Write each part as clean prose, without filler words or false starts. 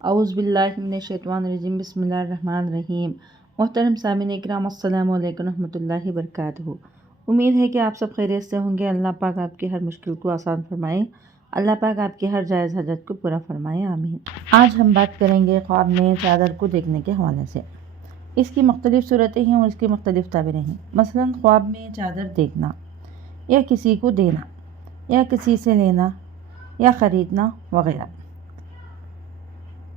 اعوذ باللہ من الشیطان الرجیم، بسم اللہ الرحمن الرحیم۔ محترم سامعین اکرام، السلام علیکم ورحمۃ اللہ وبرکاتہ۔ امید ہے کہ آپ سب خیریت سے ہوں گے۔ اللہ پاک آپ کی ہر مشکل کو آسان فرمائے، اللہ پاک آپ کی ہر جائز حاجت کو پورا فرمائے، آمین۔ آج ہم بات کریں گے خواب میں چادر کو دیکھنے کے حوالے سے۔ اس کی مختلف صورتیں ہیں اور اس کی مختلف تعبیریں ہیں۔ مثلاً خواب میں چادر دیکھنا، یا کسی کو دینا، یا کسی سے لینا یا خریدنا وغیرہ،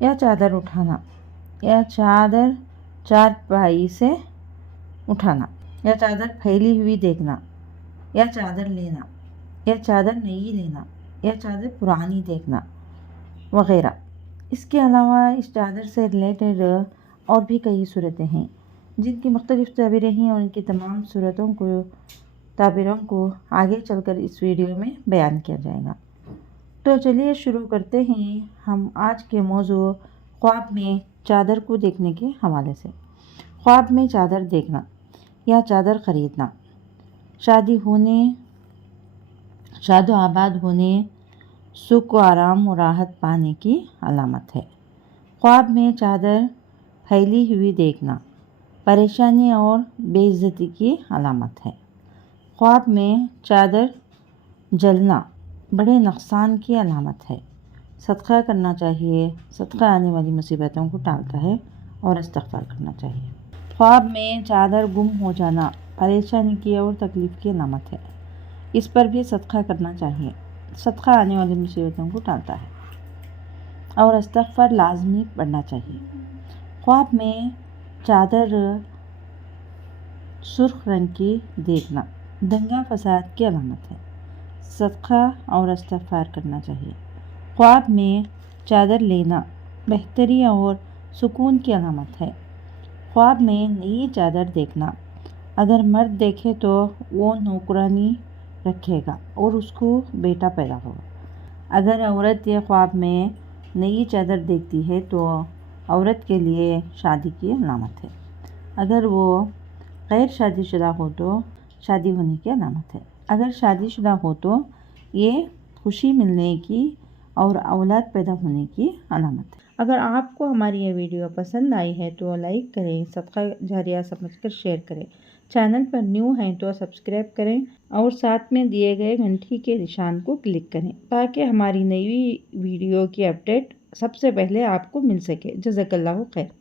یا چادر اٹھانا، یا چادر چارپائی سے اٹھانا، یا چادر پھیلی ہوئی دیکھنا، یا چادر لینا، یا چادر نئی لینا، یا چادر پرانی دیکھنا وغیرہ۔ اس کے علاوہ اس چادر سے ریلیٹڈ اور بھی کئی صورتیں ہیں جن کی مختلف تعبیریں ہیں، اور ان کی تمام تعبیروں کو آگے چل کر اس ویڈیو میں بیان کیا جائے گا۔ تو چلیے شروع کرتے ہیں ہم آج کے موضوع خواب میں چادر کو دیکھنے کے حوالے سے۔ خواب میں چادر دیکھنا یا چادر خریدنا شاد و آباد ہونے، سکھ و آرام و راحت پانے کی علامت ہے۔ خواب میں چادر پھیلی ہوئی دیکھنا پریشانی اور بے عزتی کی علامت ہے۔ خواب میں چادر جلنا بڑے نقصان کی علامت ہے۔ صدقہ کرنا چاہیے، صدقہ آنے والی مصیبتوں کو ٹالتا ہے، اور استغفار کرنا چاہیے۔ خواب میں چادر گم ہو جانا پریشانی کی اور تکلیف کی علامت ہے۔ اس پر بھی صدقہ کرنا چاہیے، صدقہ آنے والی مصیبتوں کو ٹالتا ہے، اور استغفار لازمی پڑھنا چاہیے۔ خواب میں چادر سرخ رنگ کی دیکھنا دنگا فساد کی علامت ہے، صدقہ اور استغفار کرنا چاہیے۔ خواب میں چادر لینا بہتری اور سکون کی علامت ہے۔ خواب میں نئی چادر دیکھنا، اگر مرد دیکھے تو وہ نوکرانی رکھے گا اور اس کو بیٹا پیدا ہوگا۔ اگر عورت یہ خواب میں نئی چادر دیکھتی ہے تو عورت کے لیے شادی کی علامت ہے۔ اگر وہ غیر شادی شدہ ہو تو شادی ہونے کی علامت ہے۔ اگر شادی شدہ ہو تو یہ خوشی ملنے کی اور اولاد پیدا ہونے کی علامت ہے۔ اگر آپ کو ہماری یہ ویڈیو پسند آئی ہے تو لائک کریں، صدقہ جاریہ سمجھ کر شیئر کریں۔ چینل پر نیو ہیں تو سبسکرائب کریں اور ساتھ میں دیے گئے گھنٹی کے نشان کو کلک کریں تاکہ ہماری نئی ویڈیو کی اپڈیٹ سب سے پہلے آپ کو مل سکے۔ جزاک اللہ خیر۔